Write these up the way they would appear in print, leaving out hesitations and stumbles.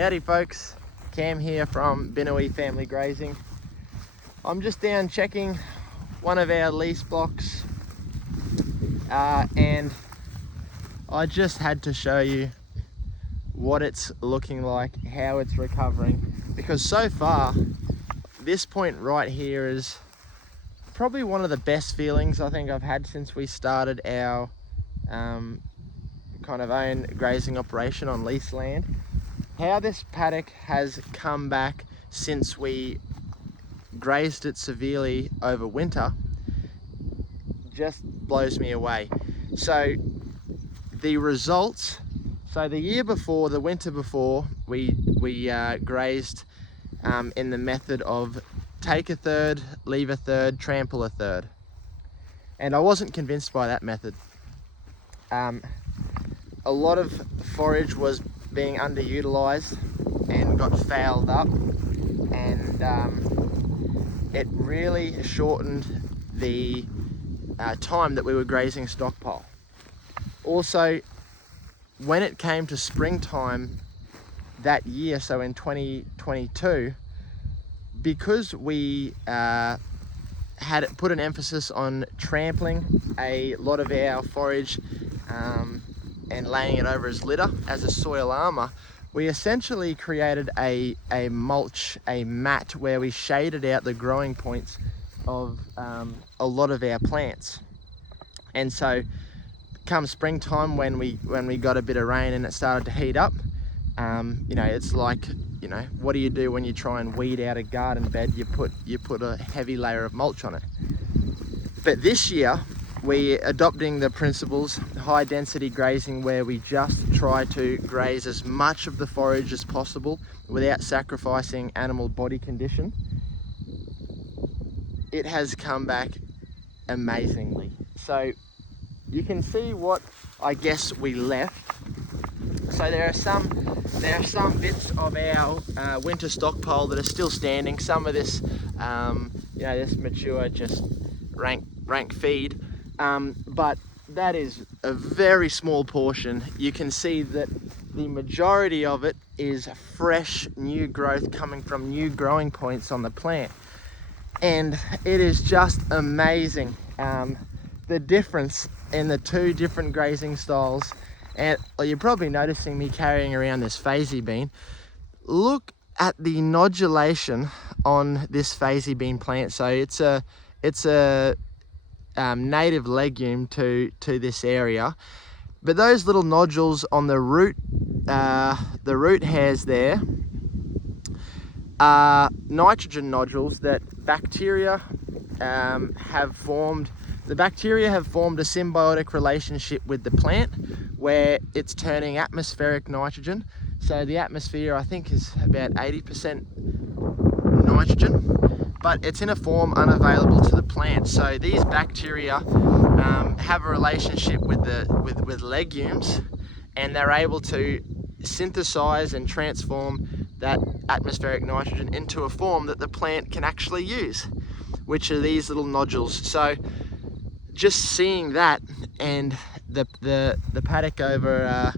Howdy folks, Cam here from Binui Family Grazing. I'm just down checking one of our lease blocks and I just had to show you what it's looking like, how it's recovering, because so far this point right here is probably one of the best feelings I think I've had since we started our kind of own grazing operation on lease land. How this paddock has come back since we grazed it severely over winter just blows me away. So the results, so the year before, the winter before, we grazed in the method of take a third, leave a third, trample a third, and I wasn't convinced by that method. A lot of forage was being underutilized and got fouled up, and it really shortened the time that we were grazing stockpile. Also, when it came to springtime that year, so in 2022, because we had put an emphasis on trampling a lot of our forage and laying it over as litter, as a soil armor, we essentially created a mulch, a mat, where we shaded out the growing points of a lot of our plants. And so come springtime, when we got a bit of rain and it started to heat up, you know, it's like, you know, what do you do when you try and weed out a garden bed? You put a heavy layer of mulch on it. But this year we're adopting the principles, high density grazing, where we just try to graze as much of the forage as possible without sacrificing animal body condition. It has come back amazingly. So you can see what I guess we left. So there are some bits of our winter stockpile that are still standing. Some of this, you know, this mature just rank feed. But that is a very small portion. You can see that the majority of it is fresh new growth coming from new growing points on the plant, and it is just amazing the difference in the two different grazing styles. And you're probably noticing me carrying around this phasey bean. Look at the nodulation on this phasey bean plant. So it's a native legume to this area, but those little nodules on the root hairs there are nitrogen nodules that bacteria have formed. The bacteria have formed a symbiotic relationship with the plant where it's turning atmospheric nitrogen. So the atmosphere, I think, is about 80% nitrogen, but it's in a form unavailable to the plant. So these bacteria have a relationship with legumes, and they're able to synthesize and transform that atmospheric nitrogen into a form that the plant can actually use, which are these little nodules. So just seeing that, and the paddock over,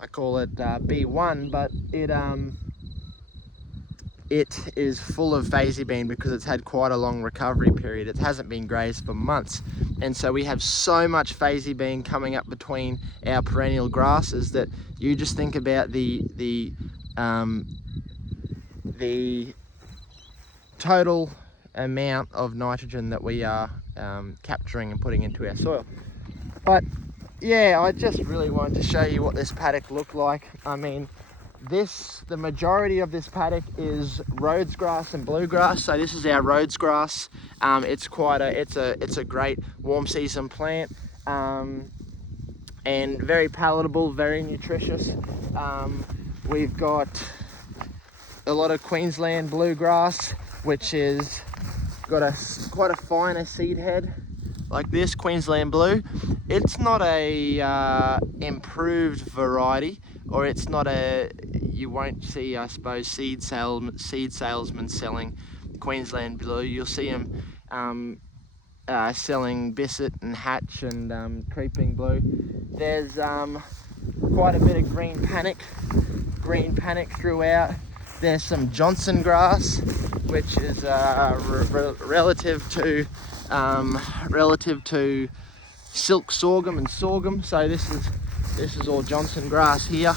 I call it B1, but it is full of phasey bean because it's had quite a long recovery period. It hasn't been grazed for months, and so we have so much phasey bean coming up between our perennial grasses that you just think about the total amount of nitrogen that we are capturing and putting into our soil. But yeah, I just really wanted to show you what this paddock looked like. I mean, the majority of this paddock is Rhodes grass and bluegrass. So this is our Rhodes grass. It's a great warm season plant, and very palatable, very nutritious. We've got a lot of Queensland bluegrass, which is got quite a finer seed head, like this Queensland blue. It's not a improved variety, or it's not you won't see, I suppose, seed salesmen selling Queensland blue. You'll see them selling Bisset and Hatch and Creeping Blue. There's quite a bit of green panic green panic throughout. There's some Johnson grass, which is relative to silk sorghum and sorghum. So this is all Johnson grass here.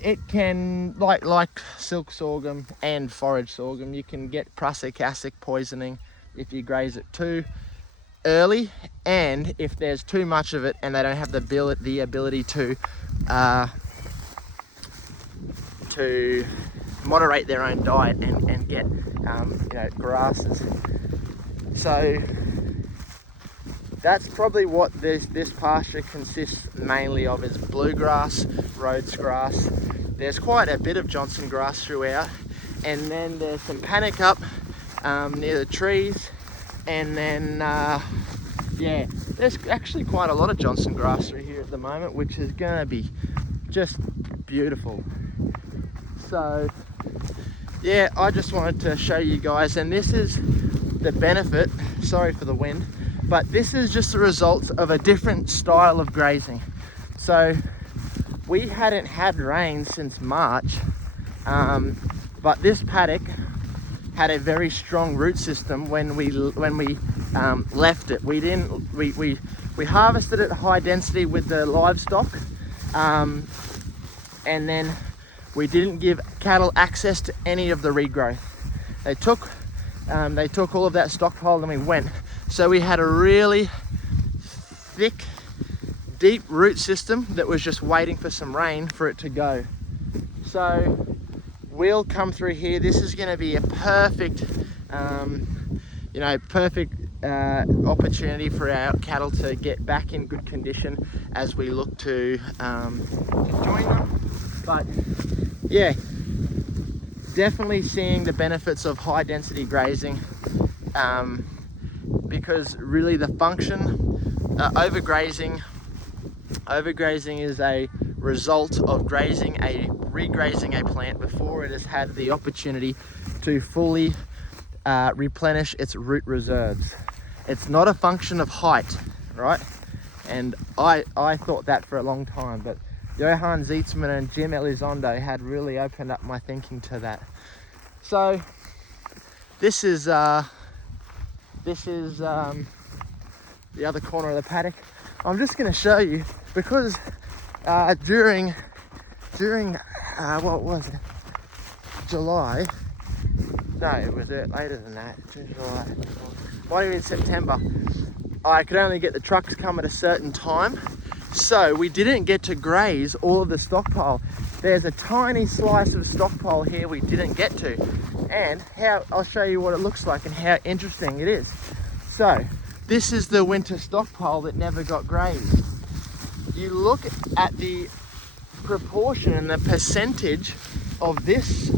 It can, like silk sorghum and forage sorghum, you can get prussic acid poisoning if you graze it too early, and if there's too much of it and they don't have the ability to moderate their own diet and get grasses. So that's probably what this pasture consists mainly of, is bluegrass, Rhodes grass. There's quite a bit of Johnson grass throughout, and then there's some panic up near the trees, and then yeah, there's actually quite a lot of Johnson grass through here at the moment, which is gonna be just beautiful. So yeah, I just wanted to show you guys, and this is the benefit, sorry for the wind, but this is just the result of a different style of grazing. So we hadn't had rain since March, but this paddock had a very strong root system when we left it. We harvested it high density with the livestock, and then we didn't give cattle access to any of the regrowth. They took all of that stockpile and we went. So we had a really thick, deep root system that was just waiting for some rain for it to go. So we'll come through here. This is going to be a perfect, perfect opportunity for our cattle to get back in good condition as we look to join them. But yeah, definitely seeing the benefits of high density grazing, because really the function, overgrazing is a result of regrazing a plant before it has had the opportunity to fully replenish its root reserves. It's not a function of height, right? And I thought that for a long time, but Johann Zietzman and Jim Elizondo had really opened up my thinking to that. So this is the other corner of the paddock. I'm just going to show you, because during what was it, July? No, it was later than that. July, might have been September. I could only get the trucks come at a certain time, so we didn't get to graze all of the stockpile. There's a tiny slice of stockpile here we didn't get to, and I'll show you what it looks like and how interesting it is. So this is the winter stockpile that never got grazed. You look at the proportion and the percentage of this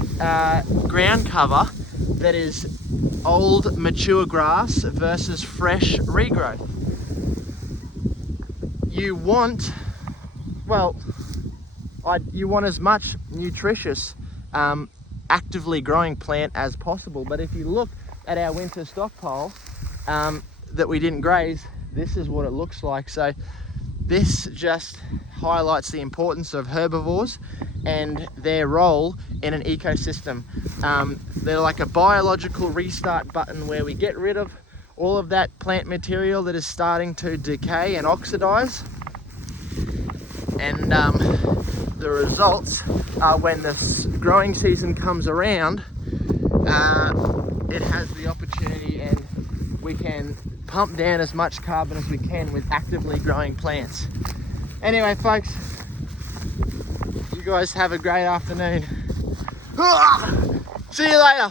ground cover that is old mature grass versus fresh regrowth. You want, you want as much nutritious actively growing plant as possible, but if you look at our winter stockpile that we didn't graze, this is what it looks like. So this just highlights the importance of herbivores and their role in an ecosystem. They're like a biological restart button where we get rid of all of that plant material that is starting to decay and oxidize, and the results are, when the growing season comes around, it has the opportunity, and we can pump down as much carbon as we can with actively growing plants. Anyway, folks, you guys have a great afternoon. See you later.